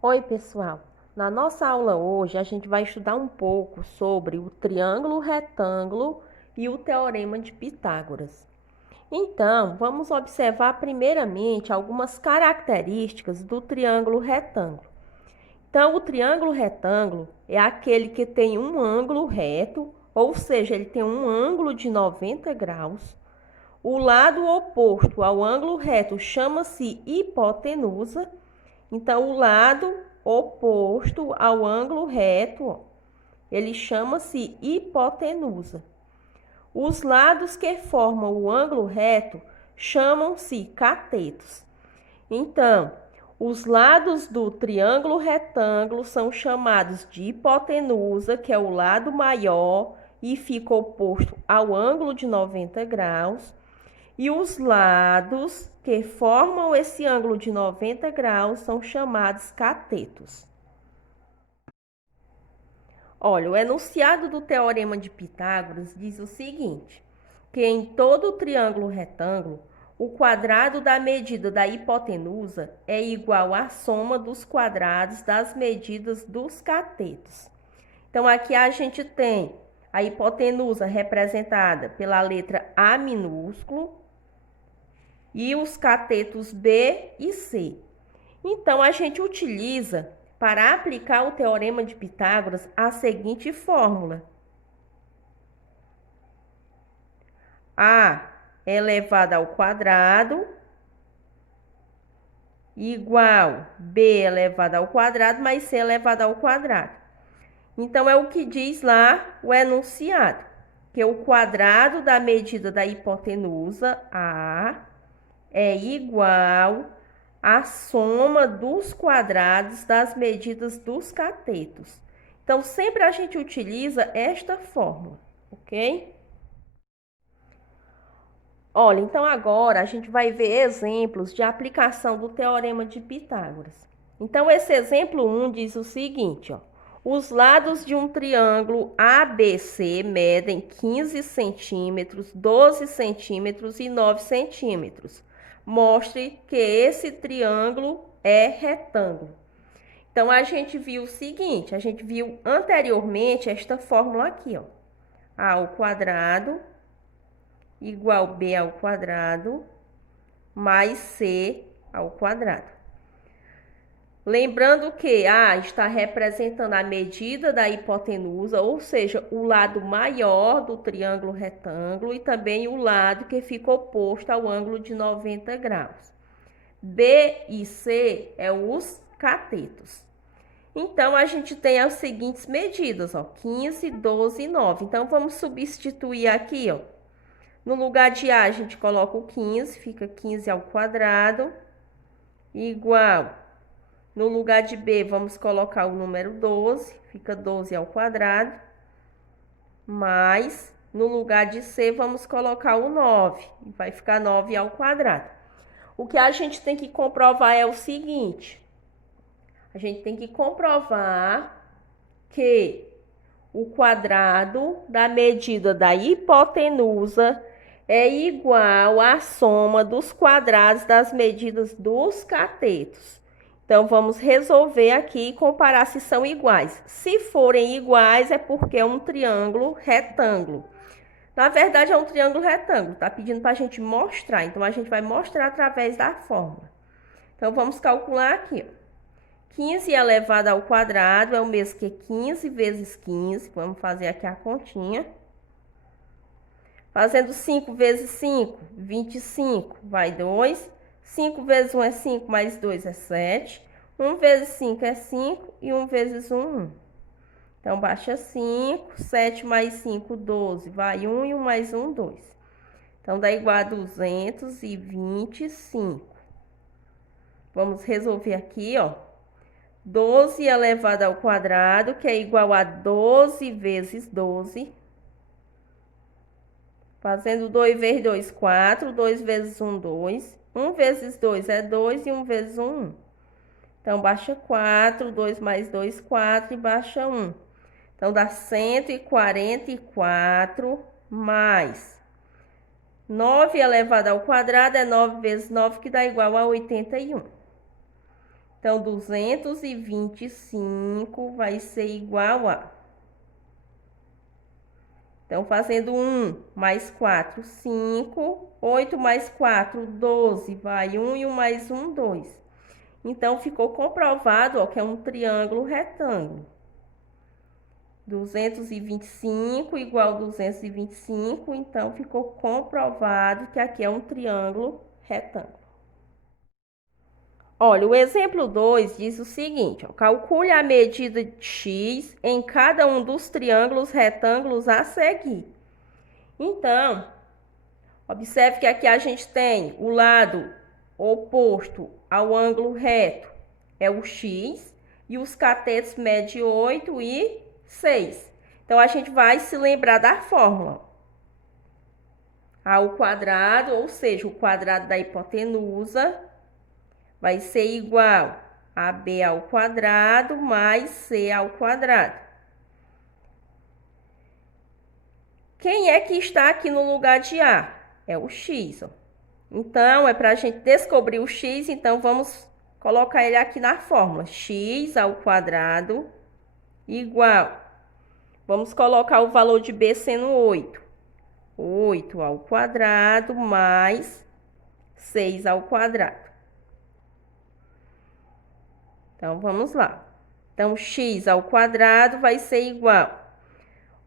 Oi, pessoal. Na nossa aula hoje, a gente vai estudar um pouco sobre o triângulo retângulo e o teorema de Pitágoras. Então, vamos observar primeiramente algumas características do triângulo retângulo. Então, o triângulo retângulo é aquele que tem um ângulo reto, ou seja, ele tem um ângulo de 90 graus. O lado oposto ao ângulo reto chama-se hipotenusa. Então, o lado oposto ao ângulo reto, ele chama-se hipotenusa. Os lados que formam o ângulo reto chamam-se catetos. Então, os lados do triângulo retângulo são chamados de hipotenusa, que é o lado maior e fica oposto ao ângulo de 90 graus. E os lados que formam esse ângulo de 90 graus são chamados catetos. Olha, o enunciado do Teorema de Pitágoras diz o seguinte, que em todo o triângulo retângulo, o quadrado da medida da hipotenusa é igual à soma dos quadrados das medidas dos catetos. Então, aqui a gente tem a hipotenusa representada pela letra A minúsculo e os catetos B e C. Então, a gente utiliza, para aplicar o Teorema de Pitágoras, a seguinte fórmula. A elevado ao quadrado igual B elevado ao quadrado mais C elevado ao quadrado. Então, é o que diz lá o enunciado, que o quadrado da medida da hipotenusa, A, é igual à soma dos quadrados das medidas dos catetos. Então, sempre a gente utiliza esta fórmula, ok? Olha, então agora a gente vai ver exemplos de aplicação do Teorema de Pitágoras. Então, esse exemplo 1 diz o seguinte, ó. Os lados de um triângulo ABC medem 15 centímetros, 12 centímetros e 9 centímetros. Mostre que esse triângulo é retângulo. Então, a gente viu o seguinte, a gente viu anteriormente esta fórmula aqui, ó. A ao quadrado igual B ao quadrado mais C ao quadrado. Lembrando que A está representando a medida da hipotenusa, ou seja, o lado maior do triângulo retângulo e também o lado que fica oposto ao ângulo de 90 graus. B e C é os catetos. Então, a gente tem as seguintes medidas, ó, 15, 12 e 9. Então, vamos substituir aqui, ó. No lugar de A, a gente coloca o 15, fica 15 ao quadrado, igual. No lugar de B, vamos colocar o número 12, fica 12 ao quadrado, mais, no lugar de C, vamos colocar o 9, vai ficar 9 ao quadrado. O que a gente tem que comprovar é o seguinte, a gente tem que comprovar que o quadrado da medida da hipotenusa é igual à soma dos quadrados das medidas dos catetos. Então, vamos resolver aqui e comparar se são iguais. Se forem iguais, é porque é um triângulo retângulo. Na verdade, é um triângulo retângulo. Está pedindo para a gente mostrar. Então, a gente vai mostrar através da fórmula. Então, vamos calcular aqui, ó. 15 elevado ao quadrado é o mesmo que 15 vezes 15. Vamos fazer aqui a continha. Fazendo 5 vezes 5, 25, vai 2. 5 vezes 1 é 5, mais 2 é 7. 1 vezes 5 é 5 e 1 vezes 1, 1. Então, baixa 5, 7 mais 5, 12, vai 1 e 1 mais 1, 2. Então, dá igual a 225. Vamos resolver aqui, ó. 12 elevado ao quadrado, que é igual a 12 vezes 12. Fazendo 2 vezes 2, 4. 2 vezes 1, 2. 1 vezes 2 é 2 e 1 vezes 1, 1. Então, baixa 4. 2 mais 2, 4 e baixa 1. Então, dá 144 mais 9 elevado ao quadrado é 9 vezes 9, que dá igual a 81. Então, 225 vai ser igual a... Então, fazendo 1 mais 4, 5. 8 mais 4, 12. Vai 1 e 1 mais 1, 2. Então, ficou comprovado, ó, que é um triângulo retângulo. 225 igual a 225. Então, ficou comprovado que aqui é um triângulo retângulo. Olha, o exemplo 2 diz o seguinte, ó, calcule a medida de x em cada um dos triângulos retângulos a seguir. Então, observe que aqui a gente tem o lado oposto ao ângulo reto, é o x, e os catetos medem 8 e 6. Então, a gente vai se lembrar da fórmula. A ao quadrado, ou seja, o quadrado da hipotenusa, vai ser igual a b ao quadrado mais c ao quadrado. Quem é que está aqui no lugar de A? É o x. Ó. Então, é para a gente descobrir o x, então vamos colocar ele aqui na fórmula. X ao quadrado igual. Vamos colocar o valor de b sendo 8. 8 ao quadrado mais 6 ao quadrado. Então, vamos lá. Então, x ao quadrado vai ser igual.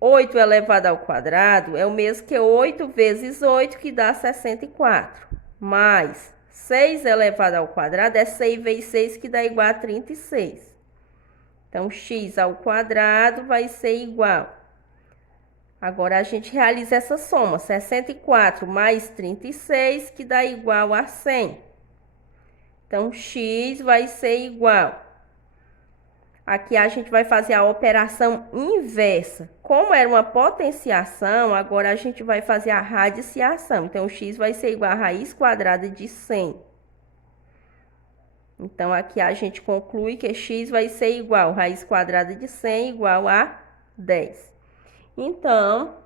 8 elevado ao quadrado é o mesmo que 8 vezes 8, que dá 64. Mais 6 elevado ao quadrado é 6 vezes 6, que dá igual a 36. Então, x ao quadrado vai ser igual. Agora, a gente realiza essa soma. 64 mais 36, que dá igual a 100. Então, x vai ser igual. Aqui a gente vai fazer a operação inversa. Como era uma potenciação, agora a gente vai fazer a radiciação. Então, x vai ser igual a raiz quadrada de 100. Então, aqui a gente conclui que x vai ser igual a raiz quadrada de 100 igual a 10. Então,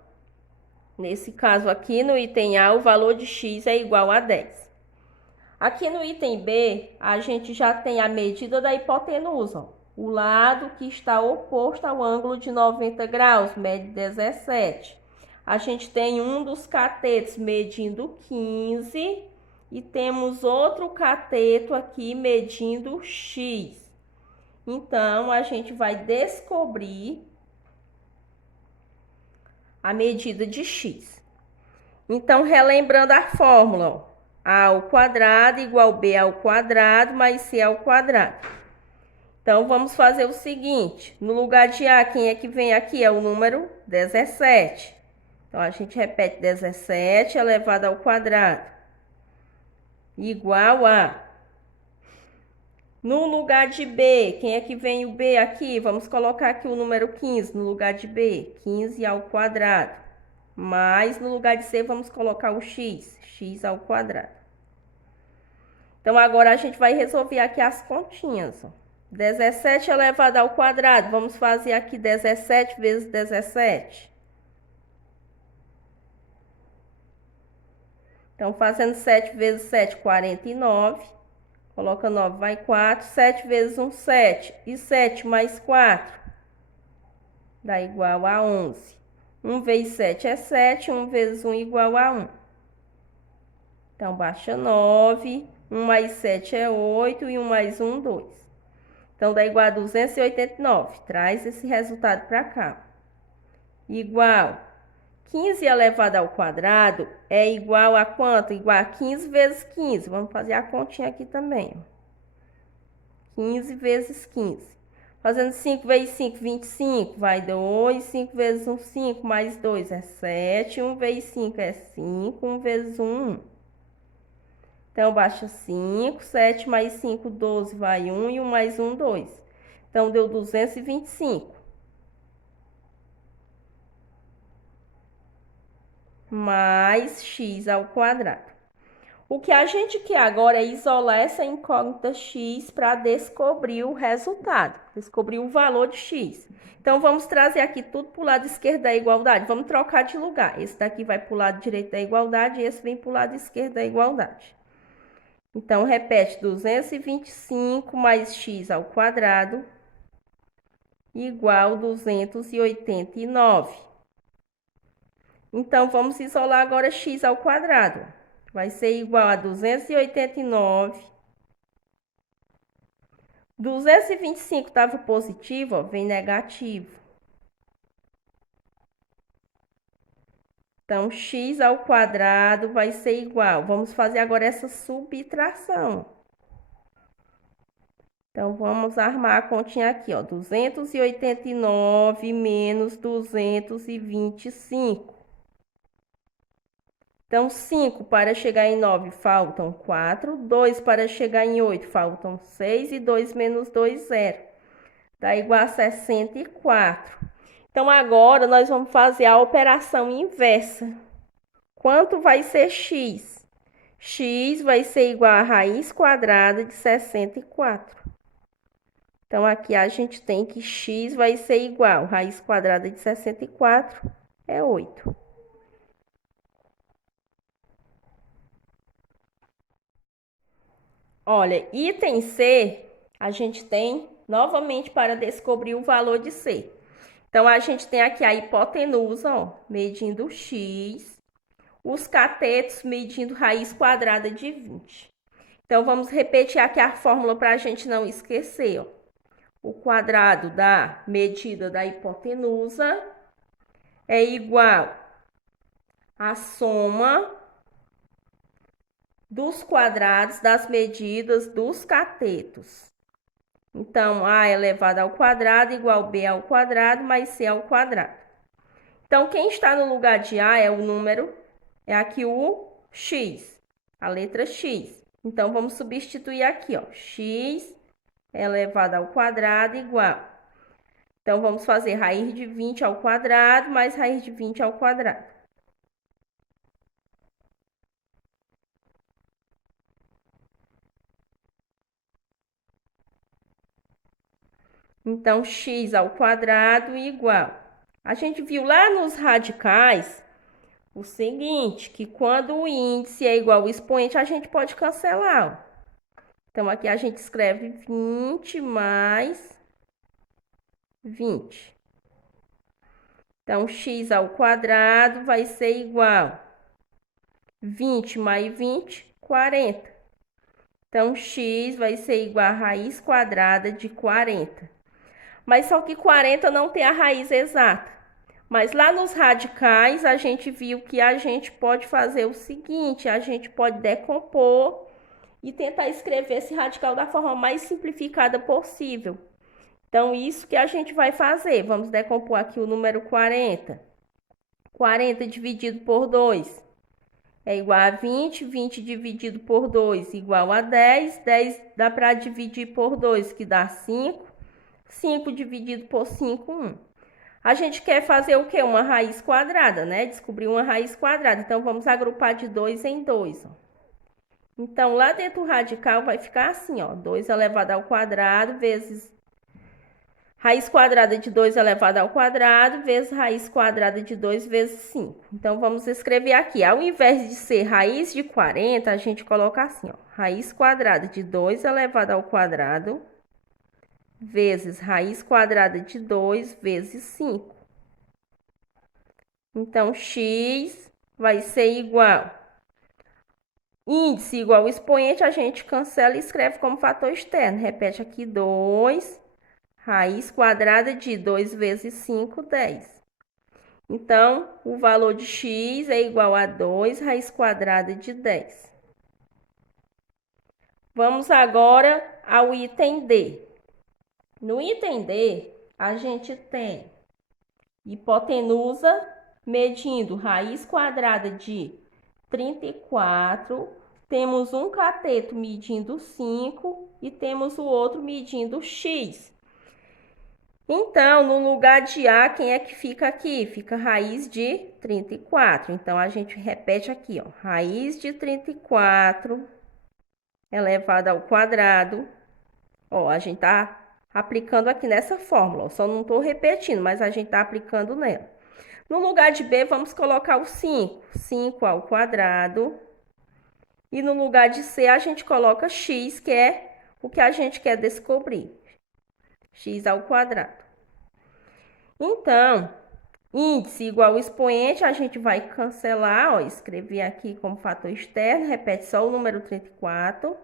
nesse caso aqui, no item A, o valor de x é igual a 10. Aqui no item B, a gente já tem a medida da hipotenusa, ó. O lado que está oposto ao ângulo de 90 graus, mede 17. A gente tem um dos catetos medindo 15 e temos outro cateto aqui medindo x. Então, a gente vai descobrir a medida de x. Então, relembrando a fórmula, ó, a ao quadrado igual b ao quadrado mais c ao quadrado. Então, vamos fazer o seguinte. No lugar de A, quem é que vem aqui? É o número 17. Então, a gente repete 17 elevado ao quadrado. Igual a... No lugar de B, quem é que vem o B aqui? Vamos colocar aqui o número 15 no lugar de B. 15 ao quadrado. Mais, no lugar de C, vamos colocar o x. X ao quadrado. Então, agora a gente vai resolver aqui as continhas, ó. 17 elevado ao quadrado. Vamos fazer aqui 17 vezes 17. Então, fazendo 7 vezes 7, 49. Coloca 9, vai 4. 7 vezes 1, 7. E 7 mais 4 dá igual a 11. 1 vezes 7 é 7. 1 vezes 1 igual a 1. Então, baixa 9. 1 mais 7 é 8. E 1 mais 1, 2. Então, dá igual a 289. Traz esse resultado para cá. Igual. 15 elevado ao quadrado é igual a quanto? Igual a 15 vezes 15. Vamos fazer a continha aqui também. 15 vezes 15. Fazendo 5 vezes 5, 25. Vai 2. 5 vezes 1, 5. Mais 2 é 7. 1 vezes 5 é 5. 1 vezes 1, 1. Então, baixa 5, 7 mais 5, 12, vai 1 e 1 mais 1, 2. Então, deu 225. Mais x ao quadrado. O que a gente quer agora é isolar essa incógnita x para descobrir o resultado, descobrir o valor de x. Então, vamos trazer aqui tudo para o lado esquerdo da igualdade. Vamos trocar de lugar. Esse daqui vai para o lado direito da igualdade e esse vem para o lado esquerdo da igualdade. Então, repete, 225 mais x ao quadrado igual 289. Então, vamos isolar agora x ao quadrado. Vai ser igual a 289. 225 estava positivo, ó, vem negativo. Então, x ao quadrado vai ser igual. Vamos fazer agora essa subtração. Então, vamos armar a continha aqui, ó. 289 menos 225. Então, 5 para chegar em 9 faltam 4. 2 para chegar em 8 faltam 6. E 2 menos 2, 0. Dá igual a 64. Então, agora nós vamos fazer a operação inversa. Quanto vai ser x? X vai ser igual a raiz quadrada de 64. Então, aqui a gente tem que x vai ser igual a raiz quadrada de 64 é 8. Olha, item C, a gente tem novamente para descobrir o valor de C. Então, a gente tem aqui a hipotenusa, ó, medindo x, os catetos medindo raiz quadrada de 20. Então, vamos repetir aqui a fórmula para a gente não esquecer, ó. O quadrado da medida da hipotenusa é igual à soma dos quadrados das medidas dos catetos. Então, A elevado ao quadrado igual B ao quadrado mais C ao quadrado. Então, quem está no lugar de A é o número, é aqui o x, a letra x. Então, vamos substituir aqui, ó, x elevado ao quadrado igual. Então, vamos fazer raiz de 20 ao quadrado mais raiz de 20 ao quadrado. Então, x ao quadrado igual. A gente viu lá nos radicais o seguinte, que quando o índice é igual ao expoente, a gente pode cancelar, ó. Então, aqui a gente escreve 20 mais 20. Então, x ao quadrado vai ser igual 20 mais 20, 40. Então, x vai ser igual a raiz quadrada de 40. Mas só que 40 não tem a raiz exata. Mas lá nos radicais, a gente viu que a gente pode fazer o seguinte, a gente pode decompor e tentar escrever esse radical da forma mais simplificada possível. Então, isso que a gente vai fazer. Vamos decompor aqui o número 40. 40 dividido por 2 é igual a 20. 20 dividido por 2 igual a 10. 10 dá para dividir por 2, que dá 5. 5 dividido por 5, 1. A gente quer fazer o quê? Uma raiz quadrada, né? Descobrir uma raiz quadrada. Então, vamos agrupar de 2 em 2. Ó. Então, lá dentro do radical vai ficar assim, ó. 2 elevado ao quadrado vezes raiz quadrada de 2 elevado ao quadrado vezes raiz quadrada de 2 vezes 5. Então, vamos escrever aqui. Ao invés de ser raiz de 40, a gente coloca assim, ó. Raiz quadrada de 2 elevado ao quadrado vezes raiz quadrada de 2 vezes 5. Então, x vai ser igual. Índice igual ao expoente, a gente cancela e escreve como fator externo. Repete aqui 2, raiz quadrada de 2 vezes 5, 10. Então, o valor de x é igual a 2 raiz quadrada de 10. Vamos agora ao item D. No item D, a gente tem hipotenusa medindo raiz quadrada de 34, temos um cateto medindo 5 e temos o outro medindo x. Então, no lugar de A, quem é que fica aqui? Fica raiz de 34. Então, a gente repete aqui, ó, raiz de 34 elevado ao quadrado. Ó, a gente tá aplicando aqui nessa fórmula, ó, só não estou repetindo, mas a gente está aplicando nela. No lugar de B, vamos colocar o 5. 5 ao quadrado E no lugar de C, a gente coloca x, que é o que a gente quer descobrir. X ao quadrado. Então, índice igual ao expoente, a gente vai cancelar, ó, escrever aqui como fator externo, repete só o número 34.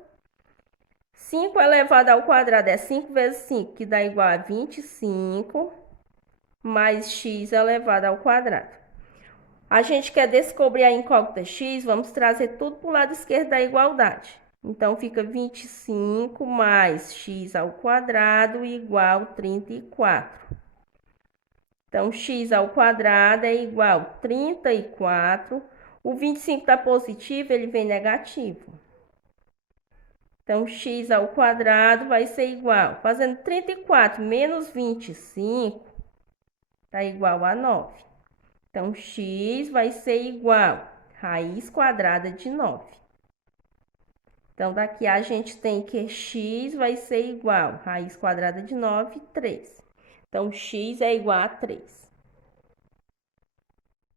5 elevado ao quadrado é 5 vezes 5, que dá igual a 25, mais x elevado ao quadrado. A gente quer descobrir a incógnita x, vamos trazer tudo para o lado esquerdo da igualdade. Então, fica 25 mais x ao quadrado igual a 34. Então, x ao quadrado é igual a 34. O 25 está positivo, ele vem negativo. Então, x ao quadrado vai ser igual, fazendo 34 menos 25, está igual a 9. Então, x vai ser igual a raiz quadrada de 9. Então, daqui a gente tem que x vai ser igual a raiz quadrada de 9, 3. Então, x é igual a 3.